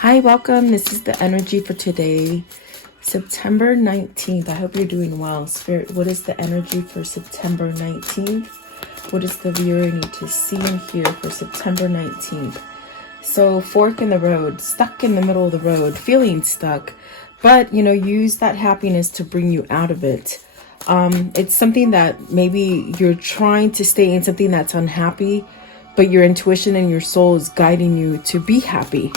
Hi, welcome. This is the energy for today, September 19th. I hope you're doing well. Spirit, what is the energy for September 19th? What does the viewer need to see and hear for September 19th? So, fork in the road, stuck in the middle of the road, feeling stuck, but use that happiness to bring you out of it. It's something that maybe you're trying to stay in something that's unhappy, but your intuition and your soul is guiding you to be happy.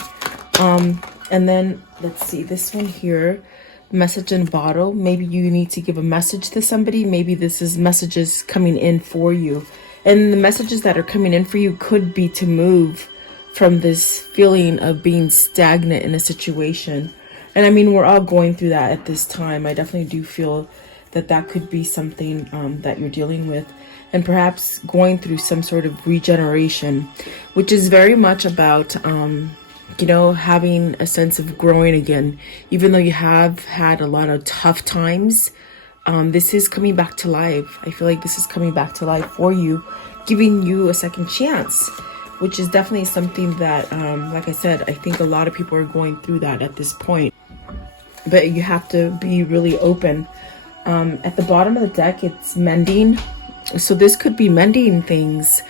And then let's see this one here, message in a bottle. Maybe you need to give a message to somebody. Maybe this is messages coming in for you. And the messages that are coming in for you could be to move from this feeling of being stagnant in a situation. And I mean, we're all going through that at this time. I definitely do feel that that could be something that you're dealing with, and perhaps going through some sort of regeneration, which is very much about having a sense of growing again. Even though you have had a lot of tough times, this is coming back to life. I feel like this is coming back to life for you, giving you a second chance, which is definitely something that, like I said, I think a lot of people are going through that at this point. But you have to be really open. At the bottom of the deck, it's mending. So this could be mending things.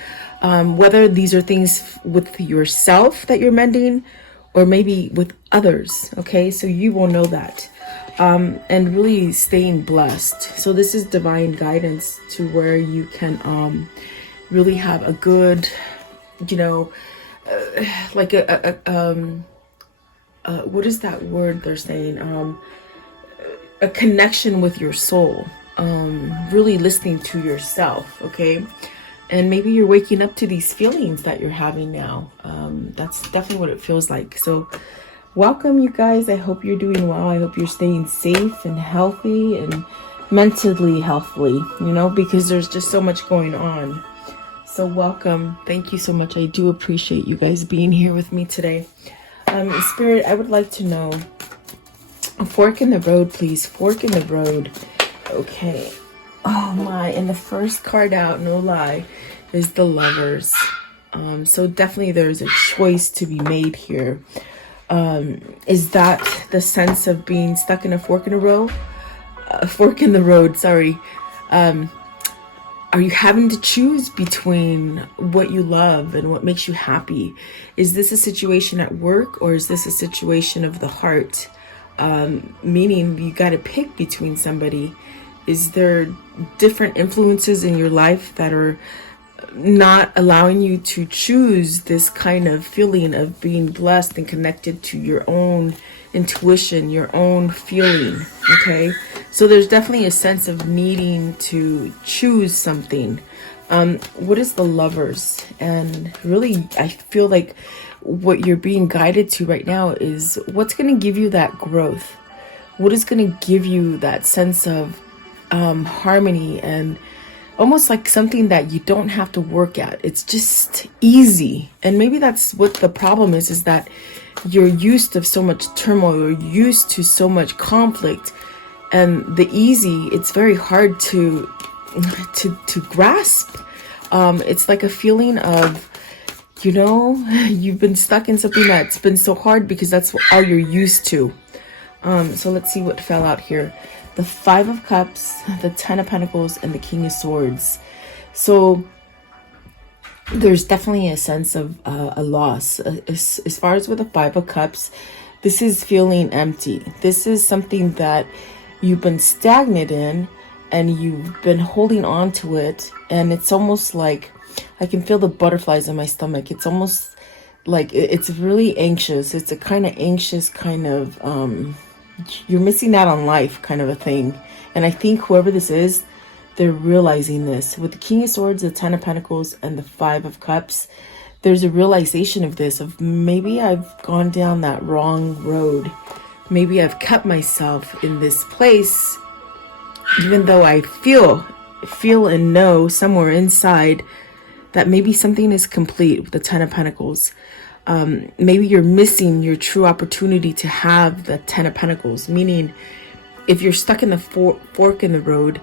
Whether these are things with yourself that you're mending or maybe with others. Okay, so you will know that. And really staying blessed. So this is divine guidance to where you can really have a good, like what is that word they're saying? A connection with your soul. Really listening to yourself, okay? And maybe you're waking up to these feelings that you're having now. That's definitely what it feels like. So welcome, you guys. I hope you're doing well. I hope you're staying safe and healthy and mentally healthy, because there's just so much going on. So welcome. Thank you so much. I do appreciate you guys being here with me today. Spirit, I would like to know, a fork in the road, please. Fork in the road. Okay. Oh my, and the first card out, no lie, is the Lovers. So definitely there's a choice to be made here. Is that the sense of being stuck in a fork in a row? A fork in the road, sorry. Are you having to choose between what you love and what makes you happy? Is this a situation at work, or is this a situation of the heart? Meaning you got to pick between somebody. Is there different influences in your life that are not allowing you to choose this kind of feeling of being blessed and connected to your own intuition, your own feeling? Okay, so there's definitely a sense of needing to choose something. What is the Lovers? And really, I feel like what you're being guided to right now is what's going to give you that growth. What is going to give you that sense of harmony, and almost like something that you don't have to work at. It's just easy. And maybe that's what the problem is that you're used to so much turmoil, you're used to so much conflict, and the easy, it's very hard to grasp. It's like a feeling of, you've been stuck in something that's been so hard because that's all you're used to. So let's see what fell out here. The Five of Cups, the Ten of Pentacles, and the King of Swords. So there's definitely a sense of a loss. As far as with the Five of Cups, this is feeling empty. This is something that you've been stagnant in, and you've been holding on to it. And it's almost like I can feel the butterflies in my stomach. It's almost like it's really anxious. It's a kind of anxious kind of... you're missing out on life kind of a thing. And I think whoever this is, they're realizing this. With the King of Swords, the Ten of Pentacles, and the Five of Cups, there's a realization of this, of maybe I've gone down that wrong road. Maybe I've kept myself in this place, even though I feel and know somewhere inside that maybe something is complete with the Ten of Pentacles. Maybe you're missing your true opportunity to have the Ten of Pentacles, meaning if you're stuck in the fork in the road,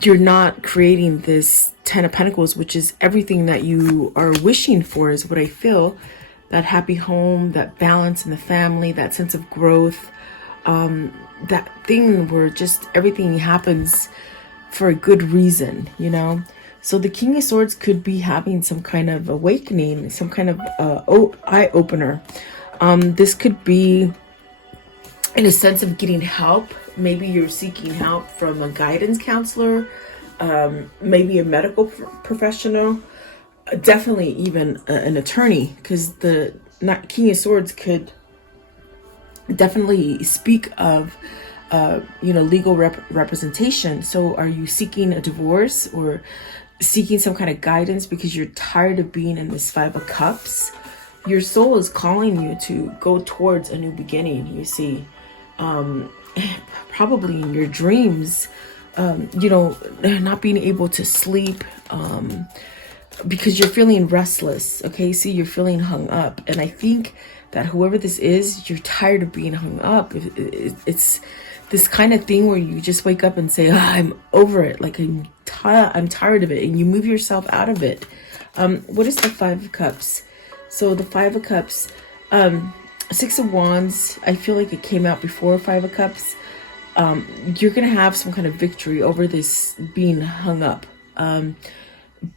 you're not creating this Ten of Pentacles, which is everything that you are wishing for, is what I feel. that happy home, that balance in the family, that sense of growth, that thing where just everything happens for a good reason, you know? So the King of Swords could be having some kind of awakening, some kind of eye opener. This could be in a sense of getting help. Maybe you're seeking help from a guidance counselor, maybe a medical professional, definitely even an attorney, because the King of Swords could definitely speak of legal representation. So are you seeking a divorce or seeking some kind of guidance because you're tired of being in this Five of Cups? Your soul is calling you to go towards a new beginning, you see. Probably in your dreams, not being able to sleep, because you're feeling restless. Okay, see, you're feeling hung up. And I think that whoever this is, you're tired of being hung up. It's this kind of thing where you just wake up and say, I'm over it. Like, I'm tired of it. And you move yourself out of it. What is the Five of Cups? So the Five of Cups, Six of Wands, I feel like it came out before Five of Cups. You're going to have some kind of victory over this being hung up.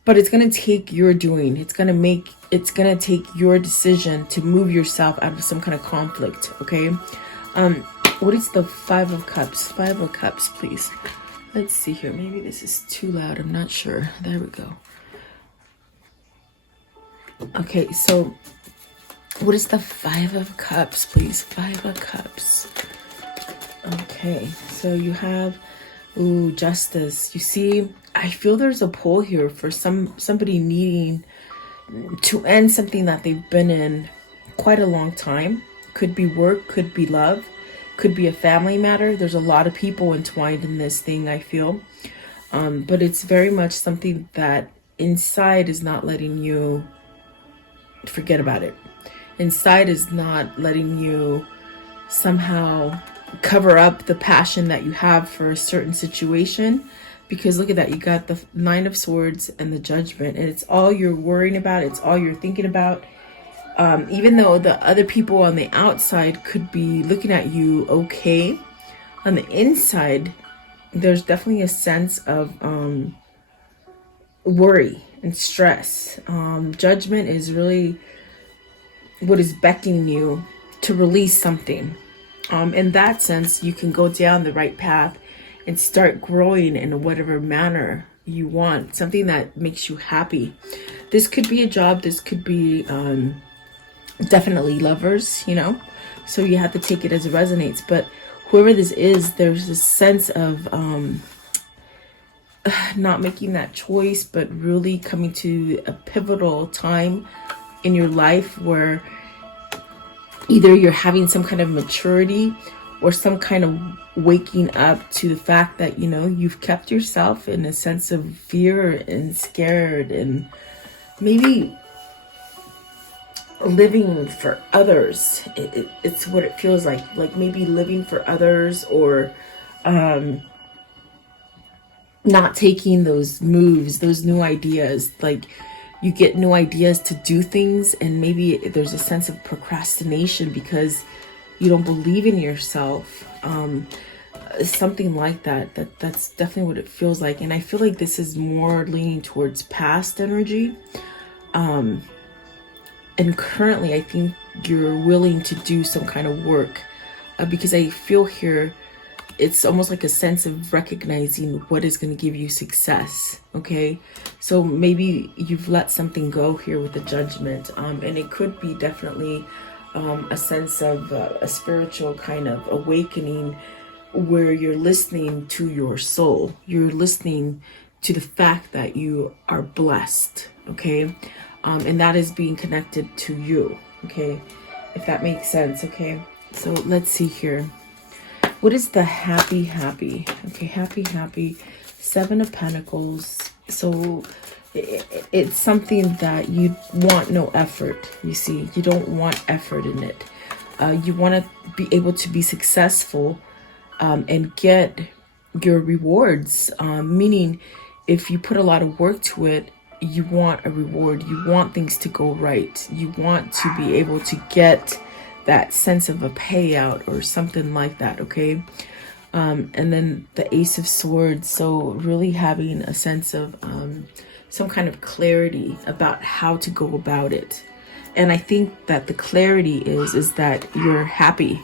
But it's going to take your doing. It's going to take your decision to move yourself out of some kind of conflict. Okay. What is the Five of Cups? Five of Cups, please. Let's see here. Maybe this is too loud. I'm not sure. There we go. Okay. So what is the Five of Cups, please? Five of Cups. Okay. So you have, Justice. You see, I feel there's a pull here for somebody needing to end something that they've been in quite a long time. Could be work, could be love, could be a family matter. There's a lot of people entwined in this thing, I feel. But it's very much something that inside is not letting you forget about it. Inside is not letting you somehow cover up the passion that you have for a certain situation. Because look at that, you got the Nine of Swords and the Judgment, and it's all you're worrying about, it's all you're thinking about. Even though the other people on the outside could be looking at you okay, on the inside, there's definitely a sense of worry and stress. Judgment is really what is beckoning you to release something. In that sense, you can go down the right path and start growing in whatever manner you want, something that makes you happy. This could be a job, this could be definitely lovers, so you have to take it as it resonates. But whoever this is, there's a sense of not making that choice, but really coming to a pivotal time in your life where either you're having some kind of maturity or some kind of waking up to the fact that, you've kept yourself in a sense of fear and scared, and maybe living for others. It's what it feels like maybe living for others, or not taking those moves, those new ideas. Like, you get new ideas to do things, and maybe there's a sense of procrastination because you don't believe in yourself. Something like that. That's definitely what it feels like. And I feel like this is more leaning towards past energy. And currently, I think you're willing to do some kind of work, because I feel here it's almost like a sense of recognizing what is going to give you success. Okay, so maybe you've let something go here with the Judgment, and it could be definitely a sense of a spiritual kind of awakening, where you're listening to your soul. You're listening to the fact that you are blessed. Okay, and that is being connected to you. Okay, if that makes sense. Okay, so let's see here. What is the happy? Okay, happy. Seven of Pentacles. So it's something that you want no effort. You see, you don't want effort in it. You want to be able to be successful and get your rewards. Meaning, if you put a lot of work to it, you want a reward. You want things to go right. You want to be able to get that sense of a payout or something like that, okay? And then the Ace of Swords. So really having a sense of some kind of clarity about how to go about it. And I think that the clarity is that you're happy.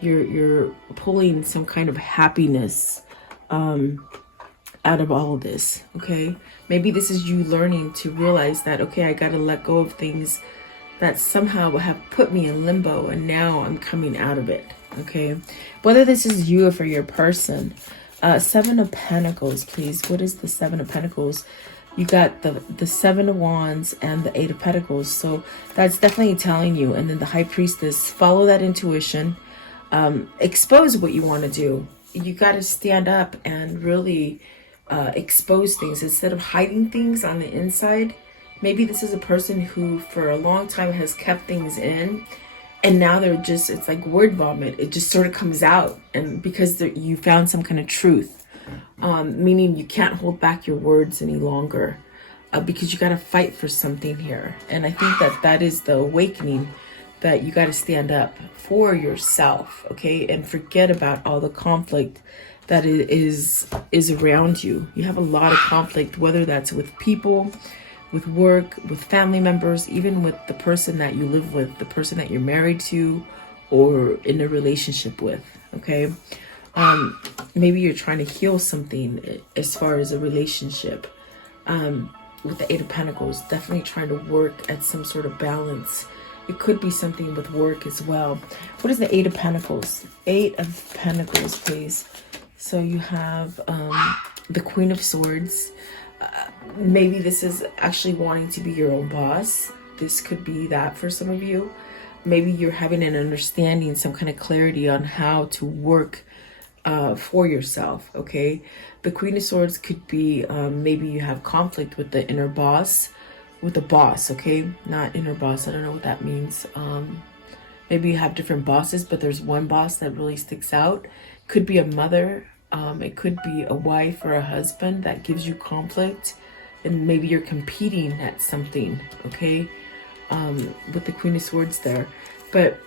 You're pulling some kind of happiness out of all of this, okay? Maybe this is you learning to realize that, okay, I got to let go of things that somehow have put me in limbo, and now I'm coming out of it, okay? Whether this is you or for your person. Seven of Pentacles, please. What is the Seven of Pentacles? You got the Seven of Wands and the Eight of Pentacles. So that's definitely telling you. And then the High Priestess, follow that intuition. Expose what you want to do. You got to stand up and really expose things instead of hiding things on the inside. Maybe this is a person who for a long time has kept things in, and now they're just, it's like word vomit. It just sort of comes out, and because you found some kind of truth, meaning you can't hold back your words any longer, because you got to fight for something here. And I think that that is the awakening, that you got to stand up for yourself, okay, and forget about all the conflict that is around you. You have a lot of conflict, whether that's with people, with work, with family members, even with the person that you live with, the person that you're married to or in a relationship with, okay? Maybe you're trying to heal something as far as a relationship. With the Eight of Pentacles, definitely trying to work at some sort of balance. It could be something with work as well. What is the Eight of Pentacles? Eight of Pentacles, please. So you have the Queen of Swords. Maybe this is actually wanting to be your own boss. This could be that for some of you. Maybe you're having an understanding, some kind of clarity on how to work for yourself, okay? The Queen of Swords could be maybe you have conflict with the inner boss, with the boss, okay? Not inner boss, I don't know what that means. Maybe you have different bosses, but there's one boss that really sticks out. Could be a mother. It could be a wife or a husband that gives you conflict, and maybe you're competing at something, okay, with the Queen of Swords there. But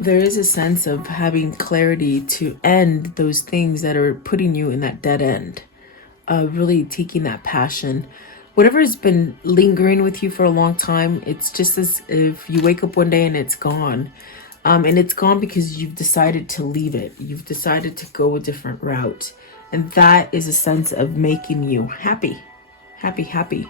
there is a sense of having clarity to end those things that are putting you in that dead end, really taking that passion. Whatever has been lingering with you for a long time, it's just as if you wake up one day and it's gone. And it's gone because you've decided to leave it. You've decided to go a different route. And that is a sense of making you happy. Happy, happy.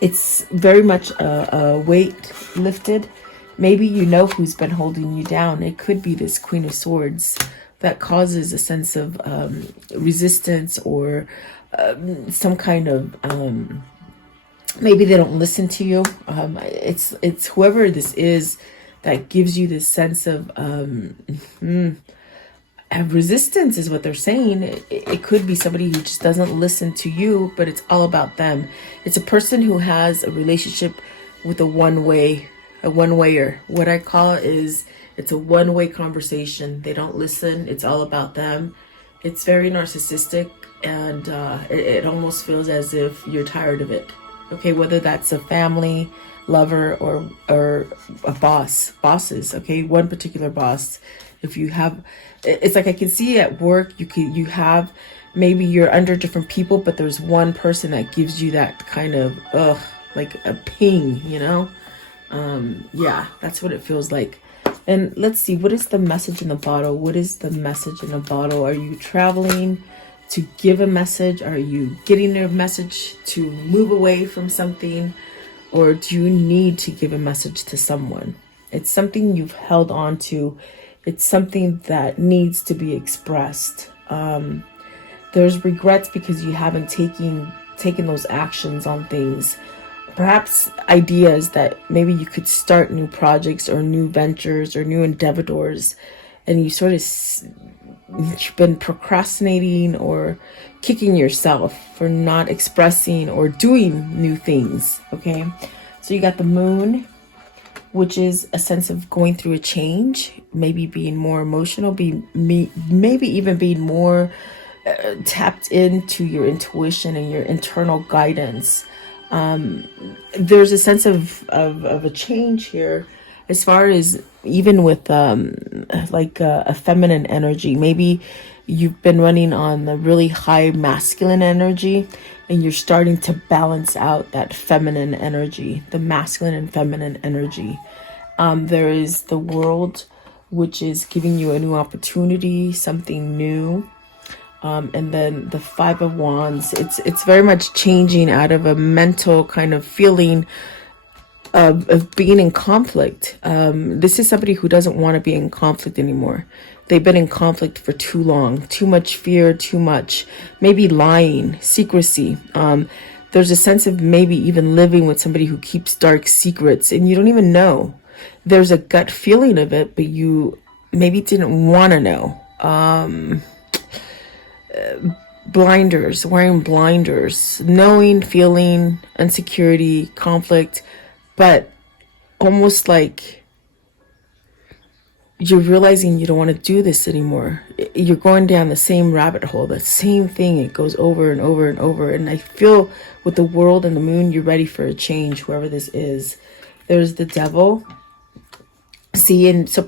It's very much a weight lifted. Maybe you know who's been holding you down. It could be this Queen of Swords that causes a sense of resistance or some kind of... maybe they don't listen to you. It's whoever this is that gives you this sense of resistance is what they're saying. It could be somebody who just doesn't listen to you, but it's all about them. It's a person who has a relationship with a one-wayer. What I call it is, it's a one-way conversation. They don't listen. It's all about them. It's very narcissistic, and it almost feels as if you're tired of it. Okay, whether that's a family, lover, or a bosses, okay, one particular boss. If you have, it's like I can see at work, you have, maybe you're under different people, but there's one person that gives you that kind of like a ping, you know. Yeah, that's what it feels like. And let's see, what is the message in the bottle? What is the message in the bottle? Are you traveling to give a message? Are you getting a message to move away from something? Or do you need to give a message to someone? It's something you've held on to. It's something that needs to be expressed. There's regrets because you haven't taken those actions on things. Perhaps ideas that maybe you could start new projects or new ventures or new endeavors, and you sort of you've been procrastinating or kicking yourself for not expressing or doing new things, okay? So you got the Moon, which is a sense of going through a change, maybe being more emotional, maybe even being more tapped into your intuition and your internal guidance. There's a sense of a change here as far as even with like a feminine energy. Maybe you've been running on the really high masculine energy and you're starting to balance out that feminine energy, the masculine and feminine energy. There is the world, which is giving you a new opportunity, something new. And then the Five of Wands, it's very much changing out of a mental kind of feeling of being in conflict. This is somebody who doesn't want to be in conflict anymore. They've been in conflict for too long, too much fear, too much, maybe lying, secrecy. There's a sense of maybe even living with somebody who keeps dark secrets and you don't even know. There's a gut feeling of it, but you maybe didn't want to know. Blinders, wearing blinders, knowing, feeling insecurity, conflict, but almost like you're realizing you don't want to do this anymore. You're going down the same rabbit hole, the same thing. It goes over and over and over. And I feel with the world and the moon, you're ready for a change, whoever this is. There's the devil. See, and so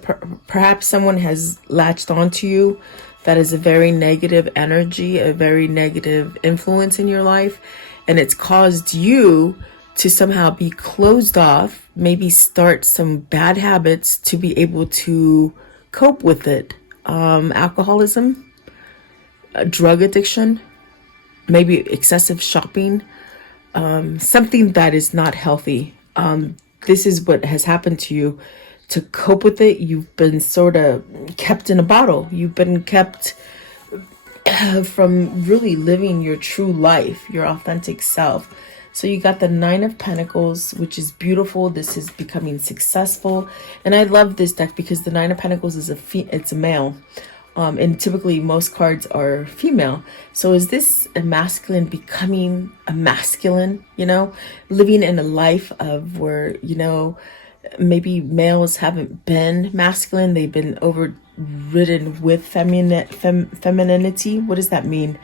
perhaps someone has latched onto you that is a very negative energy, a very negative influence in your life. And it's caused you to somehow be closed off, maybe start some bad habits to be able to cope with it. Alcoholism, drug addiction, maybe excessive shopping, something that is not healthy. This is what has happened to you. To cope with it, you've been sort of kept in a bottle. You've been kept from really living your true life, your authentic self. So you got the Nine of Pentacles, which is beautiful. This is becoming successful. And I love this deck because the Nine of Pentacles is it's a male. And typically most cards are female. So is this a masculine becoming a masculine, living in a life of where, maybe males haven't been masculine. They've been overridden with femininity. What does that mean?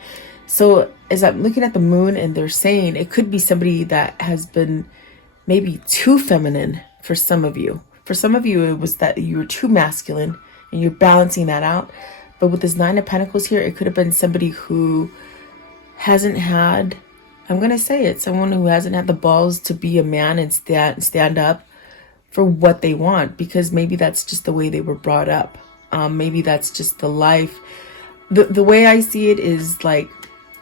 So as I'm looking at the moon and they're saying it could be somebody that has been maybe too feminine for some of you. For some of you, it was that you were too masculine and you're balancing that out. But with this Nine of Pentacles here, it could have been somebody who hasn't had, I'm going to say it, someone who hasn't had the balls to be a man and stand up for what they want, because maybe that's just the way they were brought up. Maybe that's just the life. The way I see it is like,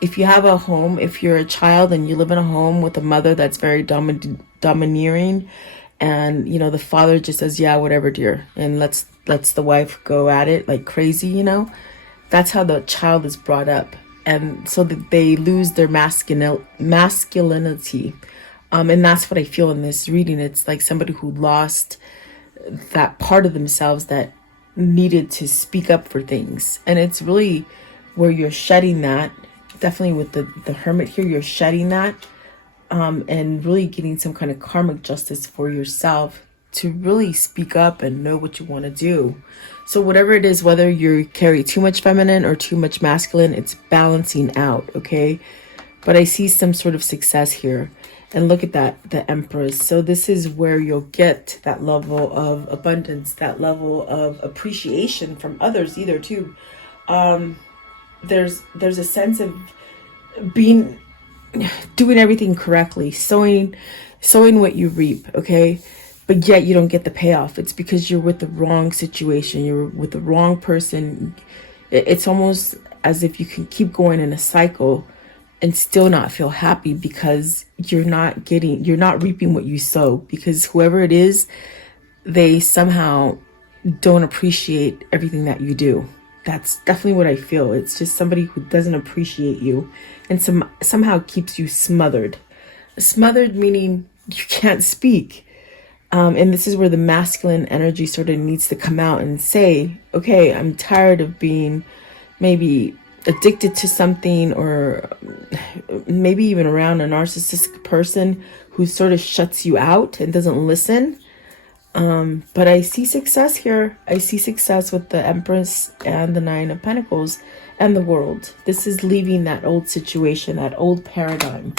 if you have a home, if you're a child and you live in a home with a mother that's very domineering, and the father just says, yeah, whatever, dear, and lets the wife go at it like crazy, that's how the child is brought up. And so that they lose their masculinity. And that's what I feel in this reading. It's like somebody who lost that part of themselves that needed to speak up for things. And it's really where you're shedding that. Definitely with the Hermit here, you're shedding that. And really getting some kind of karmic justice for yourself to really speak up and know what you want to do. So whatever it is, whether you carry too much feminine or too much masculine, it's balancing out, okay? But I see some sort of success here. And look at that, the Empress. So this is where you'll get that level of abundance, that level of appreciation from others either too. There's a sense of doing everything correctly, sowing what you reap, okay? But yet you don't get the payoff. It's because you're with the wrong situation. You're with the wrong person. It's almost as if you can keep going in a cycle and still not feel happy because you're not reaping what you sow, because whoever it is, they somehow don't appreciate everything that you do. That's definitely what I feel. It's just somebody who doesn't appreciate you and somehow keeps you smothered. Smothered meaning you can't speak. And this is where the masculine energy sort of needs to come out and say, okay, I'm tired of being maybe addicted to something, or maybe even around a narcissistic person who sort of shuts you out and doesn't listen. But I see success here. I see success with the Empress and the Nine of Pentacles and the World. This is leaving that old situation, that old paradigm.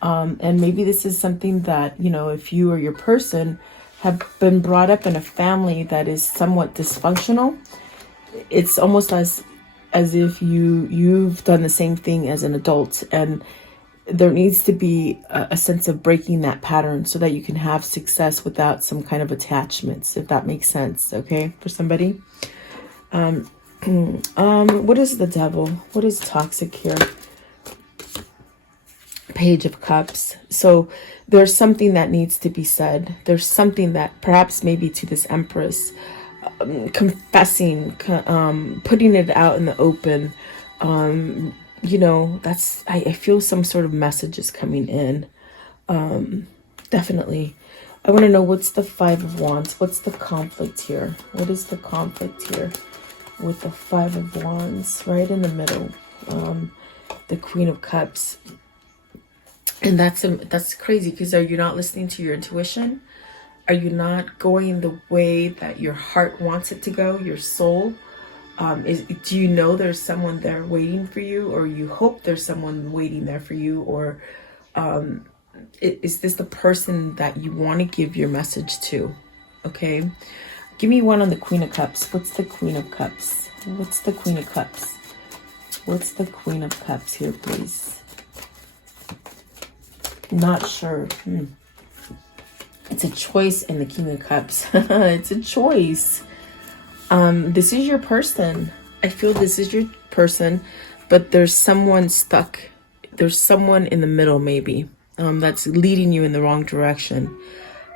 And maybe this is something that, you know, if you or your person have been brought up in a family that is somewhat dysfunctional, it's almost as if you've done the same thing as an adult, and there needs to be a sense of breaking that pattern so that you can have success without some kind of attachments, if that makes sense, okay, for somebody. What is the Devil? What is toxic here? Page of Cups. So there's something that needs to be said. There's something that perhaps maybe to this Empress, confessing, putting it out in the open. You know, that's, I feel some sort of messages coming in. Definitely. I want to know, what's the Five of Wands? What's the conflict here? What is the conflict here with the Five of Wands right in the middle? The Queen of Cups. And that's crazy, because are you not listening to your intuition? Are you not going the way that your heart wants it to go, your soul? Do you know there's someone there waiting for you, or you hope there's someone waiting there for you? Or is this the person that you want to give your message to? Okay. Give me one on the Queen of Cups. What's the Queen of Cups? What's the Queen of Cups? What's the Queen of Cups here, please? Not sure. It's a choice in the King of Cups. It's a choice. This is your person. I feel this is your person, but there's someone stuck. There's someone in the middle, maybe, that's leading you in the wrong direction.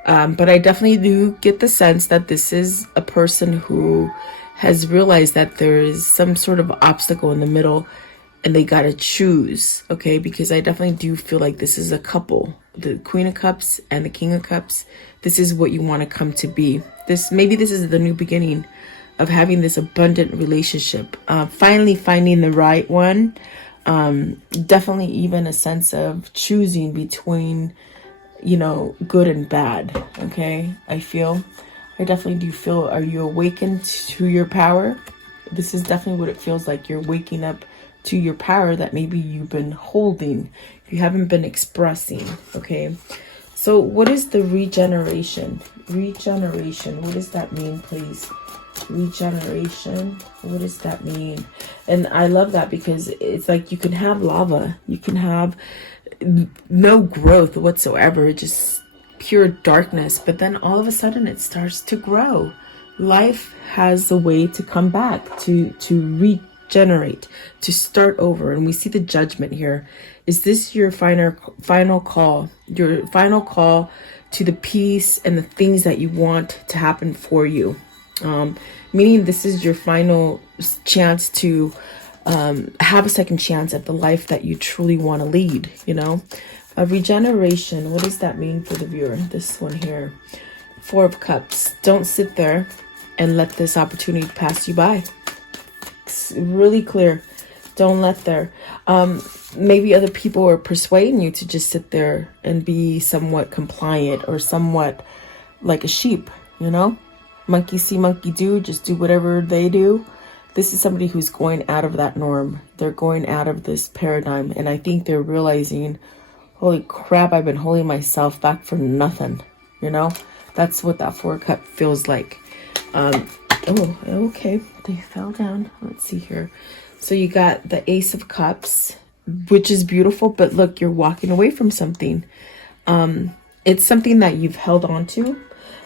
But I definitely do get the sense that this is a person who has realized that there is some sort of obstacle in the middle, and they gotta choose, okay? Because I definitely do feel like this is a couple. The Queen of Cups and the King of Cups. This is what you want to come to be. Maybe this is the new beginning of having this abundant relationship. Finally finding the right one. Definitely even a sense of choosing between, you know, good and bad, okay? I definitely do feel, are you awakened to your power? This is definitely what it feels like. You're waking up to your power that maybe you've been holding, you haven't been expressing, okay? So what is the regeneration? Regeneration, what does that mean, please? Regeneration, what does that mean? And I love that, because it's like you can have lava, you can have no growth whatsoever, just pure darkness, but then all of a sudden it starts to grow. Life has a way to come back, to regenerate, to start over. And we see the Judgment here. Is this your final call? Your final call to the peace and the things that you want to happen for you? Meaning this is your final chance to have a second chance at the life that you truly want to lead, you know? Regeneration, what does that mean for the viewer? This one here. Four of Cups. Don't sit there and let this opportunity pass you by. It's really clear. Don't let there. Maybe other people are persuading you to just sit there and be somewhat compliant, or somewhat like a sheep, you know? Monkey see, monkey do, just do whatever they do. This is somebody who's going out of that norm. They're going out of this paradigm. And I think they're realizing, holy crap, I've been holding myself back for nothing, you know? That's what that Four Cup feels like. Oh, okay. They fell down. Let's see here. So you got the Ace of Cups, which is beautiful, but look, you're walking away from something. It's something that you've held on to,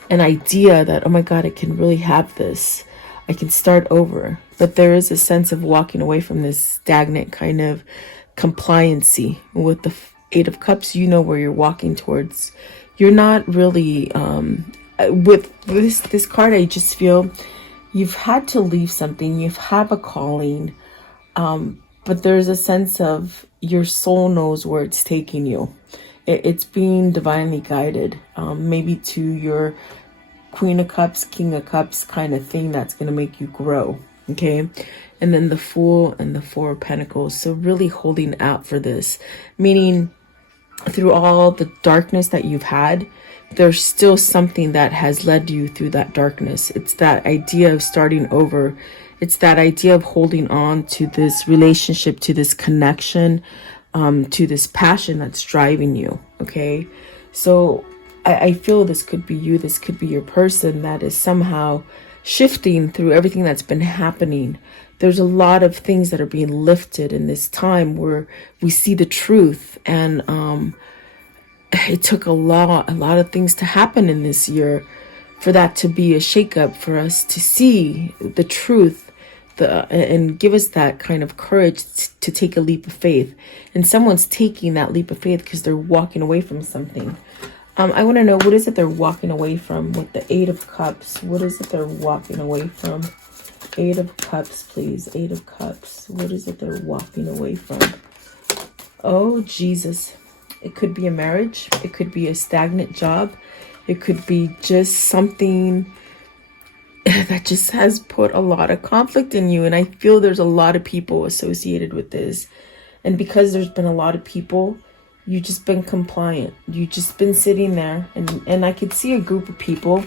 an idea that, oh my God, I can really have this. I can start over. But there is a sense of walking away from this stagnant kind of compliancy. With the Eight of Cups, you know where you're walking towards. You're not really, with this card, I just feel you've had to leave something. You have a calling. But there's a sense of your soul knows where it's taking you. It's being divinely guided, maybe to your Queen of Cups, King of Cups kind of thing that's going to make you grow, okay? And then the Fool and the Four of Pentacles. So really holding out for this, meaning through all the darkness that you've had, there's still something that has led you through that darkness. It's that idea of starting over. It's that idea of holding on to this relationship, to this connection, to this passion that's driving you. Okay. So I feel this could be you. This could be your person that is somehow shifting through everything that's been happening. There's a lot of things that are being lifted in this time where we see the truth. And it took a lot of things to happen in this year for that to be a shakeup, for us to see the truth, and give us that kind of courage to take a leap of faith. And someone's taking that leap of faith because they're walking away from something. I want to know, what is it they're walking away from with the 8 of Cups? What is it they're walking away from? 8 of Cups, please. 8 of Cups. What is it they're walking away from? Oh, Jesus. It could be a marriage. It could be a stagnant job. It could be just something that just has put a lot of conflict in you. And I feel there's a lot of people associated with this. And because there's been a lot of people, you've just been compliant. You've just been sitting there. And I could see a group of people,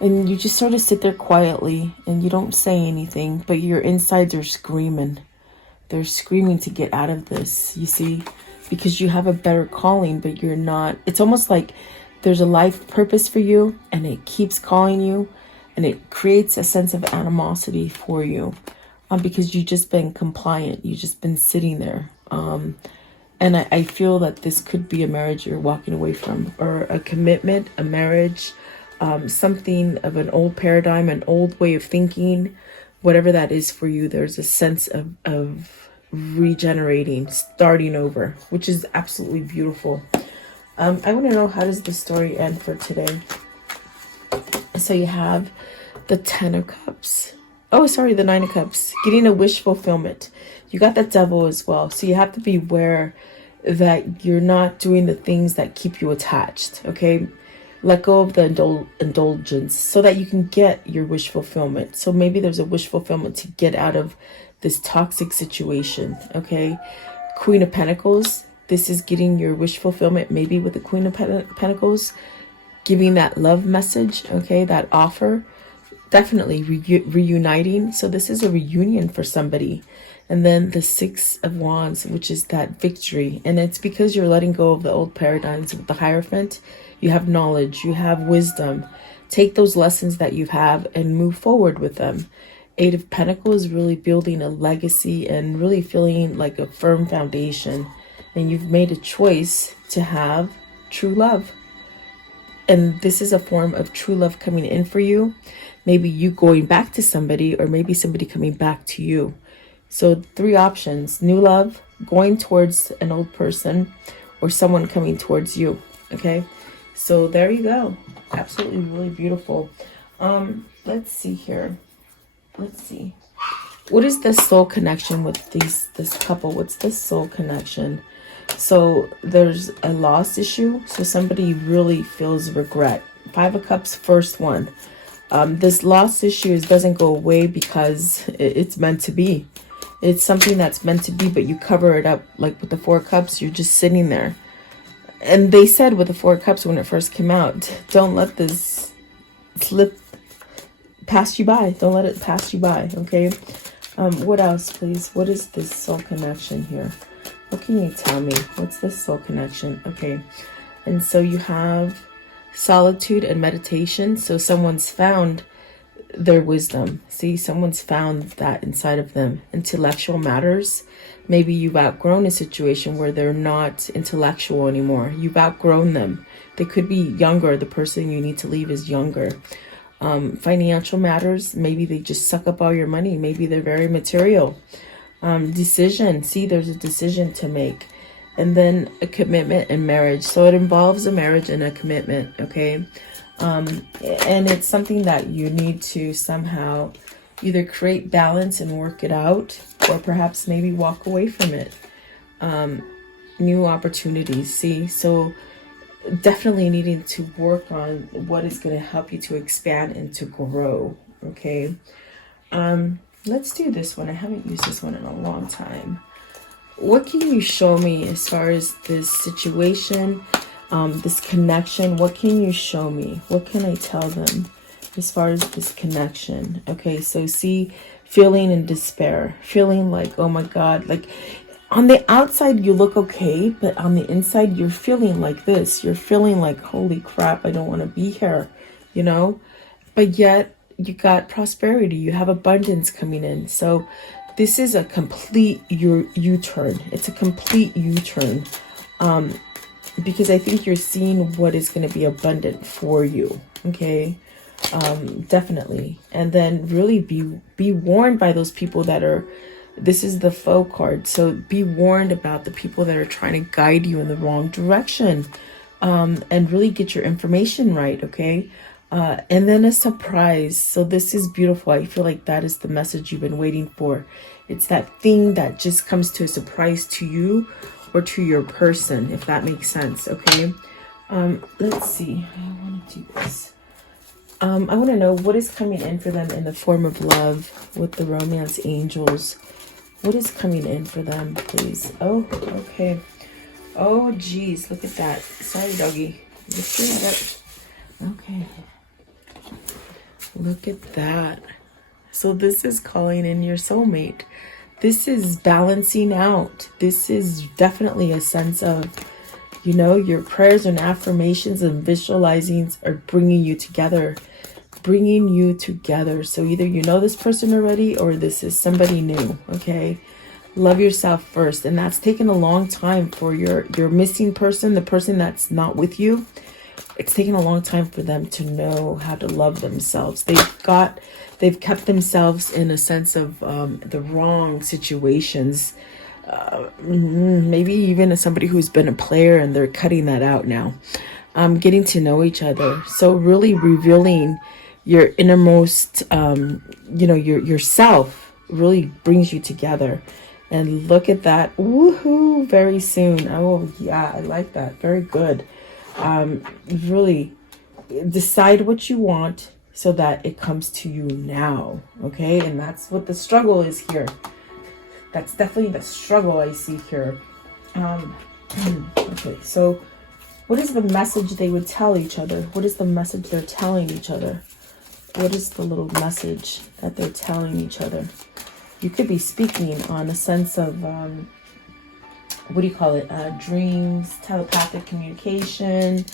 and you just sort of sit there quietly and you don't say anything, but your insides are screaming. They're screaming to get out of this, you see, because you have a better calling, but you're not. It's almost like there's a life purpose for you, and it keeps calling you, and it creates a sense of animosity for you, because you've just been compliant. You've just been sitting there. And I feel that this could be a marriage you're walking away from, or a commitment, a marriage, something of an old paradigm, an old way of thinking, whatever that is for you. There's a sense of regenerating, starting over, which is absolutely beautiful. I want to know, how does the story end for today? So you have the 10 of Cups. Oh, sorry, the 9 of Cups. Getting a wish fulfillment. You got that Devil as well. So you have to be aware that you're not doing the things that keep you attached, okay? Let go of the indulgence so that you can get your wish fulfillment. So maybe there's a wish fulfillment to get out of this toxic situation, okay? Queen of Pentacles. This is getting your wish fulfillment, maybe with the Queen of Pentacles, giving that love message, okay? That offer. Definitely reuniting. So this is a reunion for somebody. And then the 6 of Wands, which is that victory. And it's because you're letting go of the old paradigms. With the Hierophant, you have knowledge, you have wisdom. Take those lessons that you have and move forward with them. 8 of Pentacles, really building a legacy and really feeling like a firm foundation. And you've made a choice to have true love. And this is a form of true love coming in for you. Maybe you going back to somebody, or maybe somebody coming back to you. So 3 options: new love, going towards an old person, or someone coming towards you. Okay, so there you go. Absolutely, really beautiful. Let's see here. Let's see. What is the soul connection with this couple? What's the soul connection? So there's a loss issue. So somebody really feels regret. 5 of Cups, first one. This loss issue doesn't go away because it's meant to be. It's something that's meant to be, but you cover it up. Like with the 4 of Cups, you're just sitting there. And they said with the 4 of Cups when it first came out, don't let this slip past you by. Don't let it pass you by, okay? What else, please? What is this soul connection here? What can you tell me? What's this soul connection? Okay. And so you have solitude and meditation. So someone's found their wisdom. See, someone's found that inside of them. Intellectual matters. Maybe you've outgrown a situation where they're not intellectual anymore. You've outgrown them. They could be younger. The person you need to leave is younger. Financial matters. Maybe they just suck up all your money. Maybe they're very material. Decision. See, there's a decision to make. And then a commitment and marriage. So it involves a marriage and a commitment, okay? And it's something that you need to somehow either create balance and work it out, or perhaps maybe walk away from it. New opportunities, see? So definitely needing to work on what is going to help you to expand and to grow, okay? Let's do this one. I haven't used this one in a long time. What can you show me as far as this situation? This connection, what can you show me? What can I tell them as far as this connection? Okay, so see, feeling in despair, feeling like, oh my God, like on the outside you look okay, but on the inside you're feeling like this. You're feeling like, holy crap, I don't want to be here, you know? But yet you got prosperity, you have abundance coming in. So this is a complete U-turn. It's a complete U-turn. Because I think you're seeing what is going to be abundant for you. Okay. Definitely. And then really be warned by those people that are, this is the faux card. So be warned about the people that are trying to guide you in the wrong direction. And really get your information right. Okay. And then a surprise. So this is beautiful. I feel like that is the message you've been waiting for. It's that thing that just comes to a surprise to you or to your person, if that makes sense. Okay. Let's see. I want to do this. I want to know what is coming in for them in the form of love with the romance angels. What is coming in for them, please? Oh, okay. Oh, geez. Look at that. Sorry, doggy. Lift your head up. Okay. Look at that. So this is calling in your soulmate. This is balancing out. This is definitely a sense of, you know, your prayers and affirmations and visualizings are bringing you together. Bringing you together. So either you know this person already or this is somebody new. Okay. Love yourself first. And that's taken a long time for your missing person, the person that's not with you. It's taken a long time for them to know how to love themselves. They've kept themselves in a sense of the wrong situations. Maybe even as somebody who's been a player, and they're cutting that out now. Getting to know each other. So really revealing your innermost, yourself really brings you together. And look at that. Woohoo. Very soon. Oh, yeah. I like that. Very good. Really decide what you want so that it comes to you now. Okay. And that's what the struggle is here. That's definitely the struggle I see here. Okay. So what is the message they would tell each other? What is the message they're telling each other? What is the little message that they're telling each other? You could be speaking on a sense of, dreams, telepathic communication,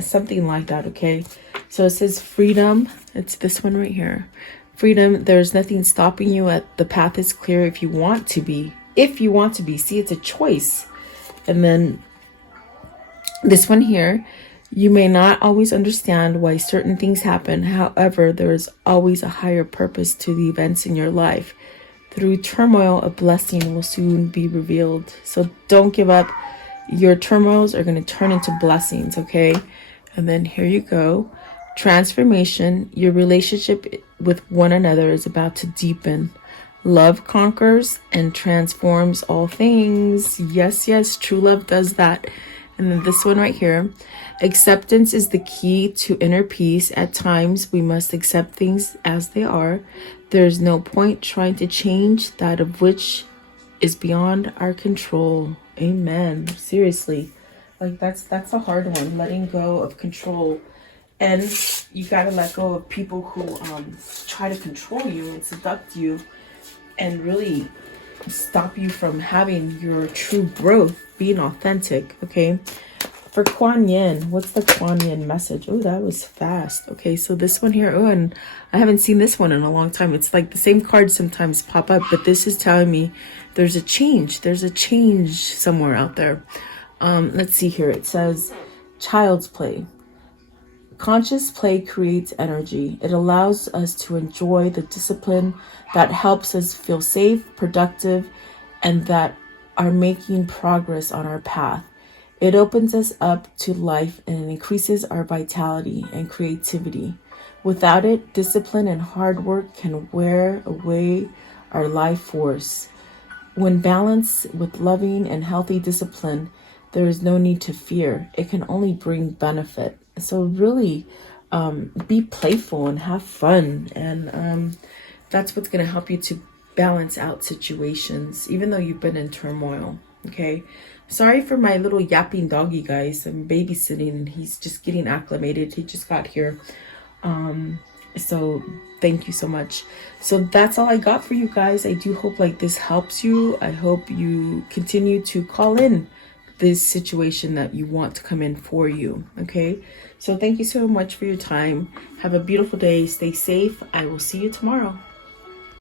something like that, okay? So it says freedom. It's this one right here. Freedom, there's nothing stopping you. The path is clear if you want to be. If you want to be. See, it's a choice. And then this one here, you may not always understand why certain things happen. However, there is always a higher purpose to the events in your life. Through turmoil, a blessing will soon be revealed. So don't give up. Your turmoils are going to turn into blessings, okay? And then here you go. Transformation. Your relationship with one another is about to deepen. Love conquers and transforms all things. Yes, yes, true love does that. And then this one right here. Acceptance is the key to inner peace. At times, we must accept things as they are. There's no point trying to change that of which is beyond our control. Amen. Seriously. Like that's a hard one. Letting go of control. And you got to let go of people who try to control you and seduct you and really stop you from having your true growth, being authentic. Okay. For Kuan Yin, what's the Kuan Yin message? Oh, that was fast. Okay, so this one here. Oh, and I haven't seen this one in a long time. It's like the same cards sometimes pop up, but this is telling me there's a change. There's a change somewhere out there. Let's see here. It says child's play. Conscious play creates energy. It allows us to enjoy the discipline that helps us feel safe, productive, and that are making progress on our path. It opens us up to life and it increases our vitality and creativity. Without it, discipline and hard work can wear away our life force. When balanced with loving and healthy discipline, there is no need to fear. It can only bring benefit. So really be playful and have fun. And that's what's going to help you to balance out situations, even though you've been in turmoil. Okay. Sorry for my little yapping doggy, guys. I'm babysitting and he's just getting acclimated. He just got here. So thank you so much. So that's all I got for you guys. I do hope like this helps you. I hope you continue to call in this situation that you want to come in for you. Okay. So thank you so much for your time. Have a beautiful day. Stay safe. I will see you tomorrow.